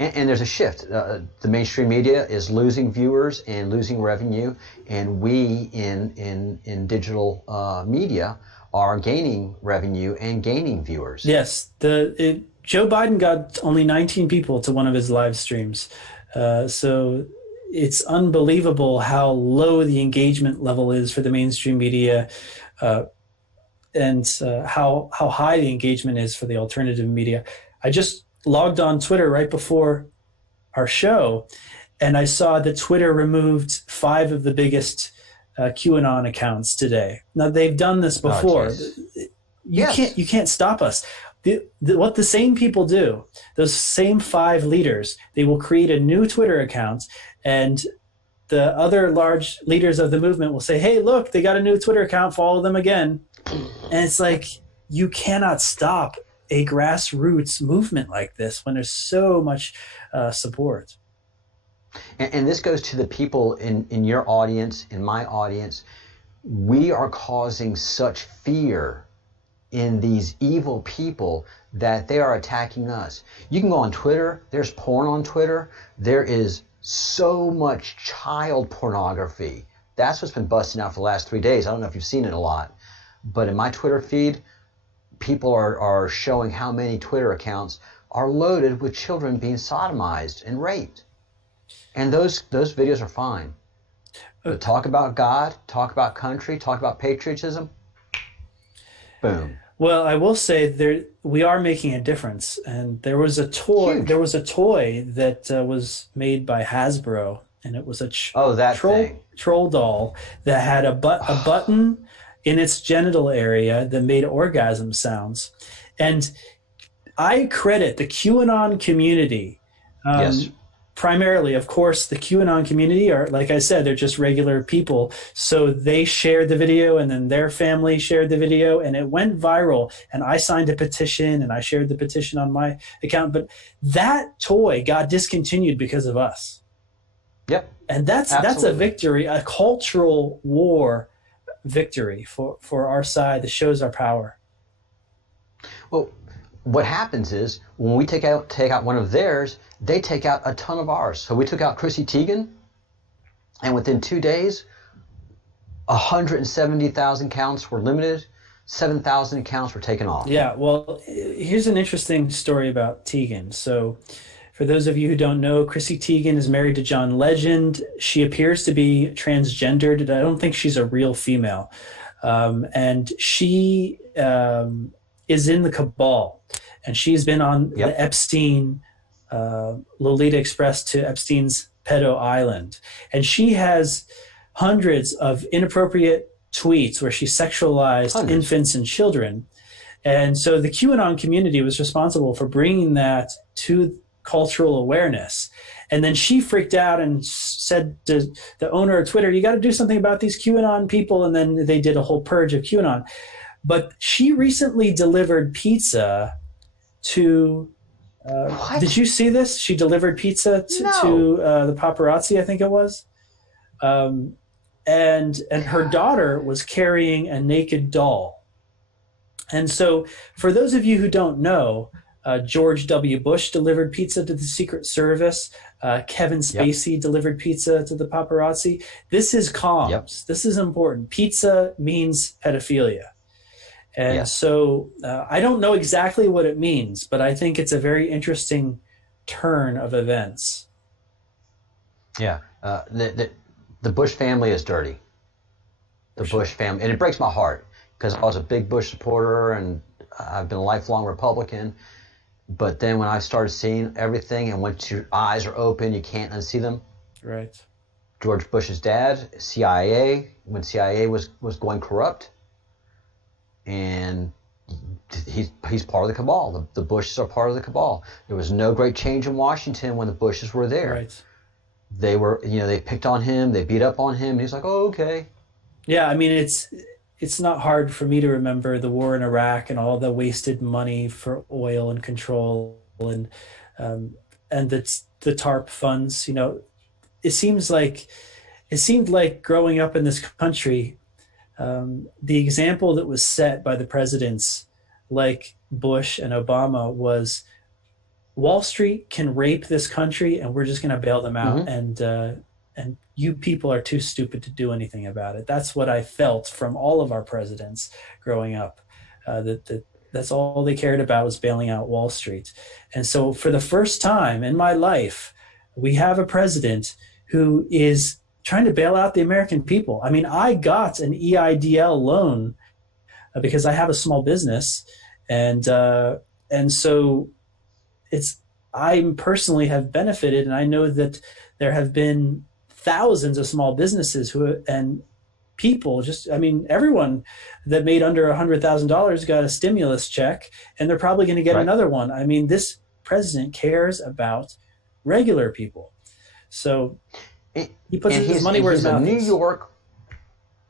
And there's a shift. The mainstream media is losing viewers and losing revenue, and we in digital media are gaining revenue and gaining viewers. Yes, Joe Biden got only 19 people to one of his live streams, so it's unbelievable how low the engagement level is for the mainstream media, and how high the engagement is for the alternative media. I just logged on Twitter right before our show, and I saw that Twitter removed 5 of the biggest QAnon accounts today. Now, they've done this before. You can't stop us. What the same people do, those same 5 leaders, they will create a new Twitter account, and the other large leaders of the movement will say, hey, look, they got a new Twitter account, follow them again. And it's like, you cannot stop a grassroots movement like this when there's so much support. And this goes to the people in your audience, in my audience. We are causing such fear in these evil people that they are attacking us. You can go on Twitter. There's porn on Twitter. There is so much child pornography. That's what's been busting out for the last 3 days. I don't know if you've seen it a lot, but in my Twitter feed, people are showing how many Twitter accounts are loaded with children being sodomized and raped. And those videos are fine. But talk about God, talk about country, talk about patriotism, boom. Well, I will say we are making a difference. And there was a toy. Huge. There was a toy that was made by Hasbro, and it was a troll doll that had a button in its genital area that made orgasm sounds. And I credit the QAnon community. Yes. Primarily, of course, the QAnon community are, like I said, they're just regular people. So they shared the video, and then their family shared the video, and it went viral. And I signed a petition, and I shared the petition on my account. But that toy got discontinued because of us. Yep. And that's a victory, a cultural war victory for our side that shows our power. Well, what happens is when we take out one of theirs, they take out a ton of ours. So we took out Chrissy Teigen, and within 2 days, 170,000 accounts were limited, 7,000 accounts were taken off. Yeah, well, here's an interesting story about Teigen. So for those of you who don't know, Chrissy Teigen is married to John Legend. She appears to be transgendered. I don't think she's a real female. And she is in the cabal. And she's been on the Epstein, Lolita Express to Epstein's pedo island. And she has hundreds of inappropriate tweets where she sexualized infants and children. And so the QAnon community was responsible for bringing that to cultural awareness. And then she freaked out and said to the owner of Twitter, you got to do something about these QAnon people. And then they did a whole purge of QAnon. But she recently delivered pizza to, did you see this? She delivered pizza to the paparazzi, I think it was. And her daughter was carrying a naked doll. And so for those of you who don't know, George W. Bush delivered pizza to the Secret Service. Kevin Spacey delivered pizza to the paparazzi. This is comms. Yep. This is important. Pizza means pedophilia. And so I don't know exactly what it means, but I think it's a very interesting turn of events. Yeah. The Bush family is dirty. The Bush family. And it breaks my heart because I was a big Bush supporter and I've been a lifelong Republican. But then when I started seeing everything and once your eyes are open, you can't unsee them. Right. George Bush's dad, CIA, when CIA was going corrupt. And he's part of the cabal. The Bushes are part of the cabal. There was no great change in Washington when the Bushes were there. Right. They were, they picked on him, they beat up on him, and he's like, oh, okay. Yeah, I mean, it's not hard for me to remember the war in Iraq and all the wasted money for oil and control and the TARP funds. It seemed like growing up in this country, the example that was set by the presidents like Bush and Obama was Wall Street can rape this country and we're just going to bail them out. Mm-hmm. And you people are too stupid to do anything about it. That's what I felt from all of our presidents growing up. That's all they cared about was bailing out Wall Street. And so for the first time in my life, we have a president who is trying to bail out the American people. I mean, I got an EIDL loan because I have a small business. And so I personally have benefited. And I know that there have been thousands of small businesses and people everyone that made under $100,000 got a stimulus check and they're probably going to get another one. I mean, this president cares about regular people. So he puts his money where his mouth is. He's a New York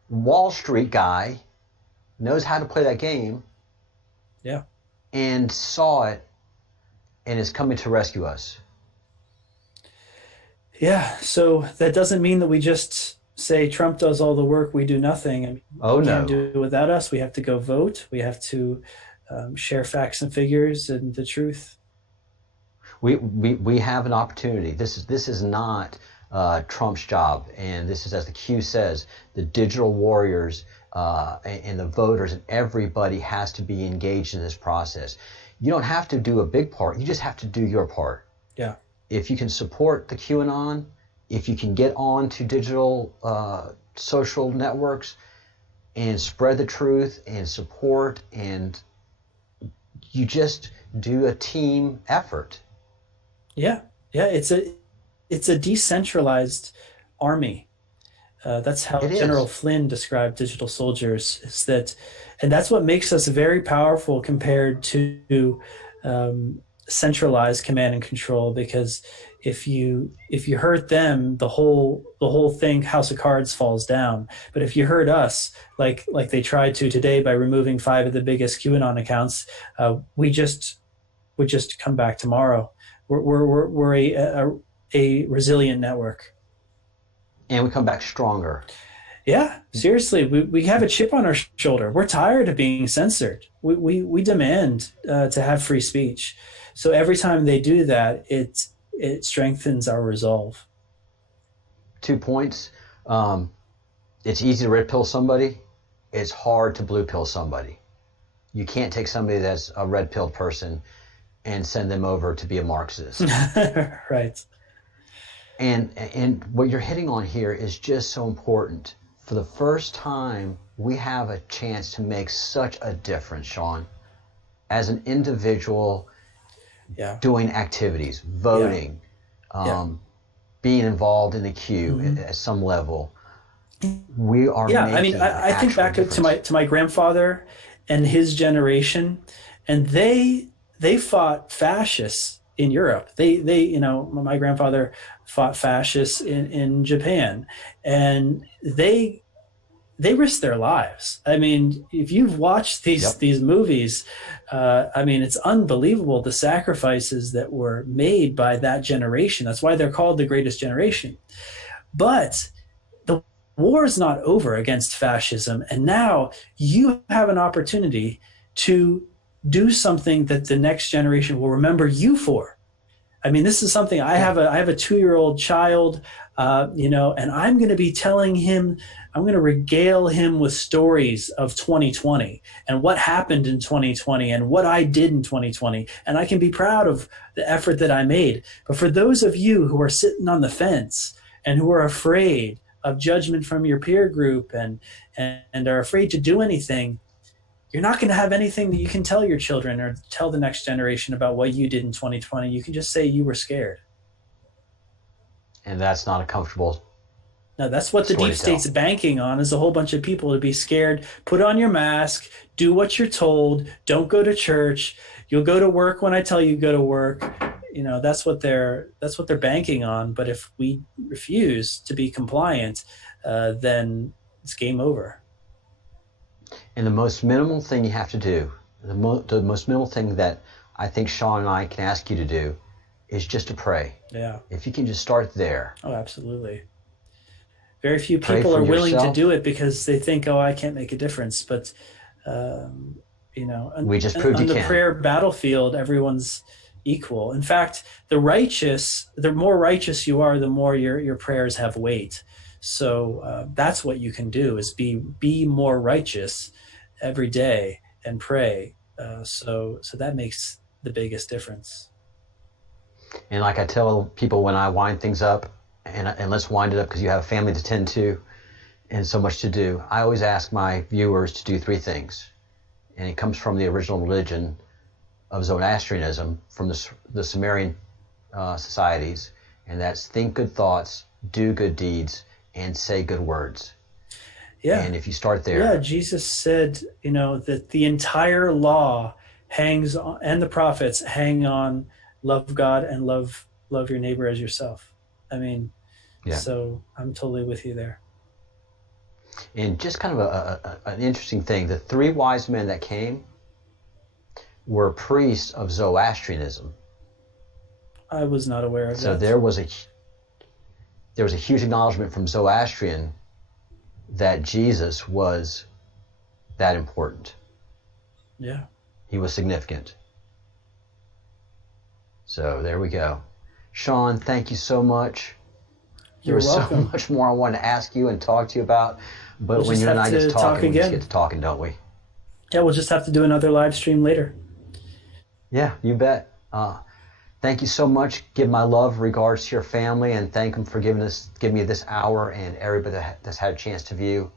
Wall Street guy, knows how to play that game. Yeah. And saw it and is coming to rescue us. Yeah, so that doesn't mean that we just say Trump does all the work, we do nothing. I mean, he can't do it without us. We have to go vote. We have to share facts and figures and the truth. We have an opportunity. This is not Trump's job, and this is, as the Q says, the digital warriors and the voters and everybody has to be engaged in this process. You don't have to do a big part. You just have to do your part. Yeah. If you can support the QAnon, if you can get on to digital social networks and spread the truth and support, and you just do a team effort. Yeah, it's a decentralized army. That's how General Flynn described digital soldiers. And that's what makes us very powerful compared to centralized command and control, because if you hurt them, the whole thing, House of Cards, falls down. But if you hurt us, like they tried to today by removing 5 of the biggest QAnon accounts, we just come back tomorrow. We're a resilient network, and we come back stronger. Yeah, seriously, we have a chip on our shoulder. We're tired of being censored. We demand to have free speech. So every time they do that, it strengthens our resolve. 2 points. It's easy to red pill somebody. It's hard to blue pill somebody. You can't take somebody that's a red pill person and send them over to be a Marxist. Right. And what you're hitting on here is just so important. For the first time, we have a chance to make such a difference, Sean, as an individual. Yeah. Doing activities, voting, being involved in the queue at some level. We are. Yeah, I mean, I think back to my grandfather and his generation, and they fought fascists in Europe. They my grandfather fought fascists in Japan, and they risked their lives. I mean, if you've watched these movies, I mean, it's unbelievable the sacrifices that were made by that generation. That's why they're called the greatest generation. But the war is not over against fascism, and now you have an opportunity to do something that the next generation will remember you for. I mean, this is something I have a 2-year-old child, and I'm going to be telling him, I'm going to regale him with stories of 2020 and what happened in 2020 and what I did in 2020. And I can be proud of the effort that I made. But for those of you who are sitting on the fence and who are afraid of judgment from your peer group and are afraid to do anything, you're not going to have anything that you can tell your children or tell the next generation about what you did in 2020. You can just say you were scared. And that's not a comfortable. No, that's what the deep state's banking on, is a whole bunch of people to be scared. Put on your mask, do what you're told, don't go to church. You'll go to work when I tell you to go to work. That's what they're banking on. But if we refuse to be compliant, then it's game over. And the most minimal thing you have to do, the most minimal thing that I think Sean and I can ask you to do, is just to pray. Yeah. If you can just start there. Oh, absolutely. Very few people are willing to do it because they think, oh, I can't make a difference. But, we just proved you can. On the prayer battlefield, everyone's equal. In fact, the more righteous you are, the more your prayers have weight. So that's what you can do, is be more righteous every day and pray. So that makes the biggest difference. And like I tell people when I wind things up, and let's wind it up because you have a family to tend to and so much to do, I always ask my viewers to do 3 things. And it comes from the original religion of Zoroastrianism, from the Sumerian societies, and that's think good thoughts, do good deeds, and say good words. Yeah. And if you start there. Yeah, Jesus said, that the entire law hangs on, and the prophets hang on, love God and love your neighbor as yourself. I mean, So I'm totally with you there. And just kind of an interesting thing, the 3 wise men that came were priests of Zoroastrianism. I was not aware of that. So there was a huge acknowledgement from Zoroastrian that Jesus was that important. Yeah. He was significant. So there we go. Sean, thank you so much. There was so much more I wanted to ask you and talk to you about, but when you and I get to talking, we just get to talking, don't we? Yeah, we'll just have to do another live stream later. Yeah, you bet. Thank you so much. Give my love, regards to your family, and thank them for giving me this hour and everybody that's had a chance to view.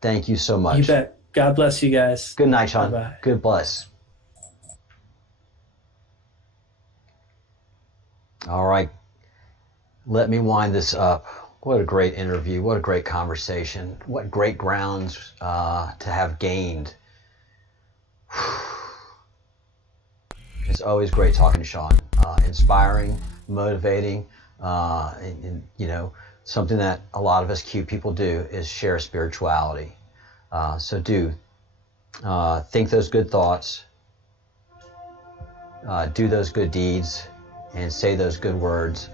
Thank you so much. You bet. God bless you guys. Good night, Sean. Bye-bye. Good bless. All right. Let me wind this up. What a great interview. What a great conversation. What great grounds to have gained. It's always great talking to Sean. Inspiring, motivating, and something that a lot of us Q people do is share spirituality. So think those good thoughts, do those good deeds, and say those good words.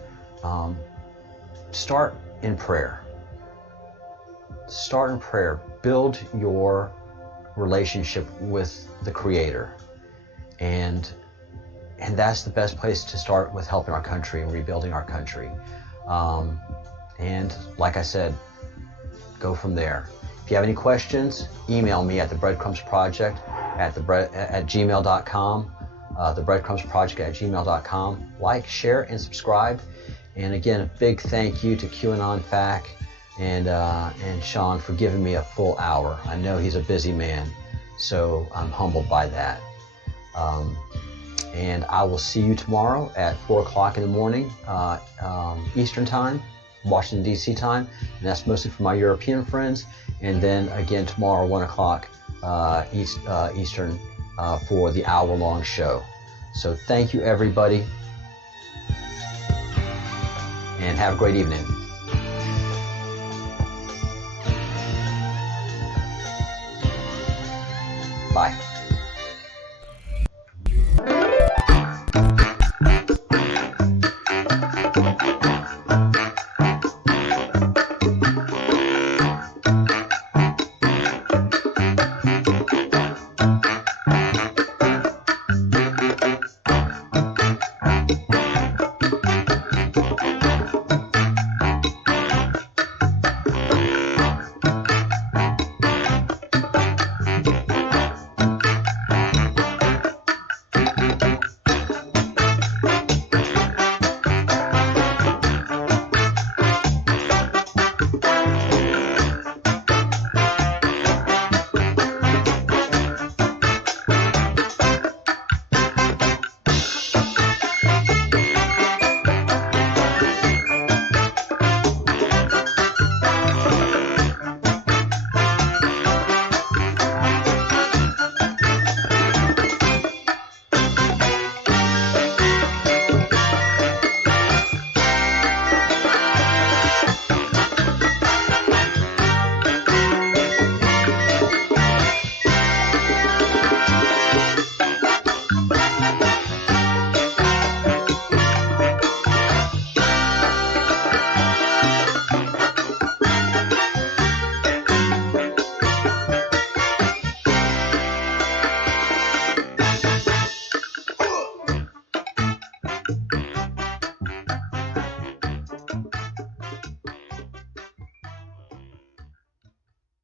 Start in prayer. Start in prayer. Build your relationship with the Creator. And that's the best place to start with helping our country and rebuilding our country. And like I said, go from there. If you have any questions, email me at the Breadcrumbs Project at gmail.com. The Breadcrumbs Project at gmail.com. Like, share, and subscribe. And again, a big thank you to QanonFAQ and Sean for giving me a full hour. I know he's a busy man, so I'm humbled by that. And I will see you tomorrow at 4 o'clock in the morning, Eastern Time, Washington, D.C. time. And that's mostly for my European friends. And then again tomorrow, 1 o'clock Eastern for the hour-long show. So thank you, everybody, and have a great evening. Bye.